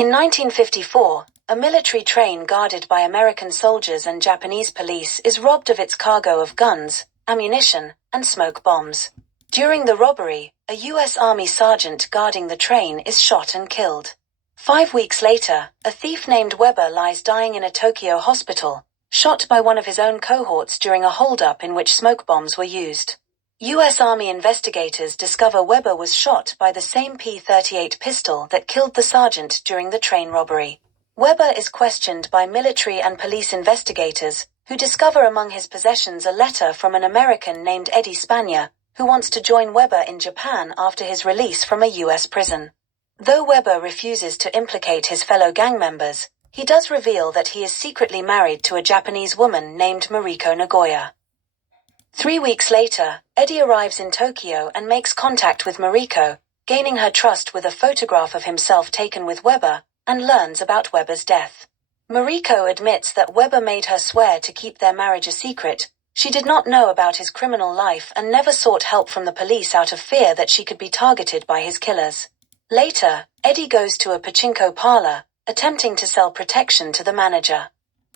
In 1954, a military train guarded by American soldiers and Japanese police is robbed of its cargo of guns, ammunition, and smoke bombs. During the robbery, a U.S. Army sergeant guarding the train is shot and killed. 5 weeks later, a thief named Weber lies dying in a Tokyo hospital, shot by one of his own cohorts during a holdup in which smoke bombs were used. U.S. Army investigators discover Weber was shot by the same P-38 pistol that killed the sergeant during the train robbery. Weber is questioned by military and police investigators, who discover among his possessions a letter from an American named Eddie Spanier, who wants to join Weber in Japan after his release from a U.S. prison. Though Weber refuses to implicate his fellow gang members, he does reveal that he is secretly married to a Japanese woman named Mariko Nagoya. 3 weeks later, Eddie arrives in Tokyo and makes contact with Mariko, gaining her trust with a photograph of himself taken with Weber, and learns about Weber's death. Mariko admits that Weber made her swear to keep their marriage a secret. She did not know about his criminal life and never sought help from the police out of fear that she could be targeted by his killers. Later, Eddie goes to a pachinko parlor, attempting to sell protection to the manager.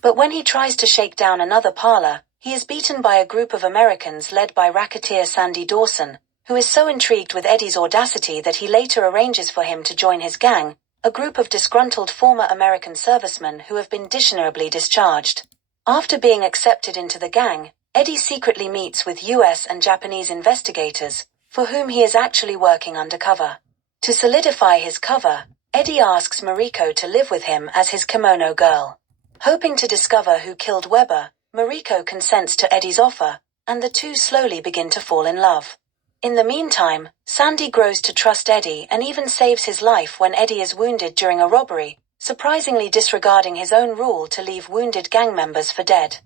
But when he tries to shake down another parlor, he is beaten by a group of Americans led by racketeer Sandy Dawson, who is so intrigued with Eddie's audacity that he later arranges for him to join his gang, a group of disgruntled former American servicemen who have been dishonorably discharged. After being accepted into the gang, Eddie secretly meets with U.S. and Japanese investigators, for whom he is actually working undercover. To solidify his cover, Eddie asks Mariko to live with him as his kimono girl. Hoping to discover who killed Weber, Mariko consents to Eddie's offer, and the two slowly begin to fall in love. In the meantime, Sandy grows to trust Eddie and even saves his life when Eddie is wounded during a robbery, surprisingly disregarding his own rule to leave wounded gang members for dead.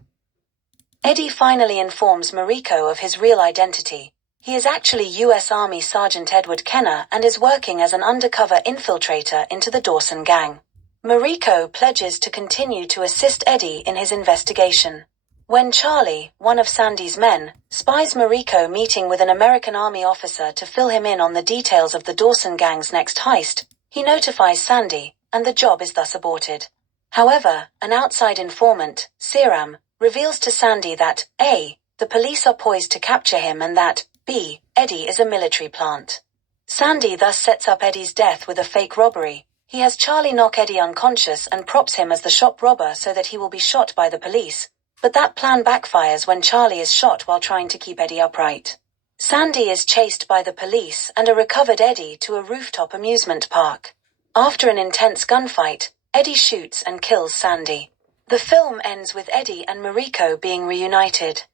Eddie finally informs Mariko of his real identity. He is actually U.S. Army Sergeant Edward Kenner and is working as an undercover infiltrator into the Dawson gang. Mariko pledges to continue to assist Eddie in his investigation. When Charlie, one of Sandy's men, spies Mariko meeting with an American Army officer to fill him in on the details of the Dawson gang's next heist, he notifies Sandy, and the job is thus aborted. However, an outside informant, Seram, reveals to Sandy that A. the police are poised to capture him and that B. Eddie is a military plant. Sandy thus sets up Eddie's death with a fake robbery. He has Charlie knock Eddie unconscious and props him as the shop robber so that he will be shot by the police. But that plan backfires when Charlie is shot while trying to keep Eddie upright. Sandy is chased by the police and a recovered Eddie to a rooftop amusement park. After an intense gunfight, Eddie shoots and kills Sandy. The film ends with Eddie and Mariko being reunited.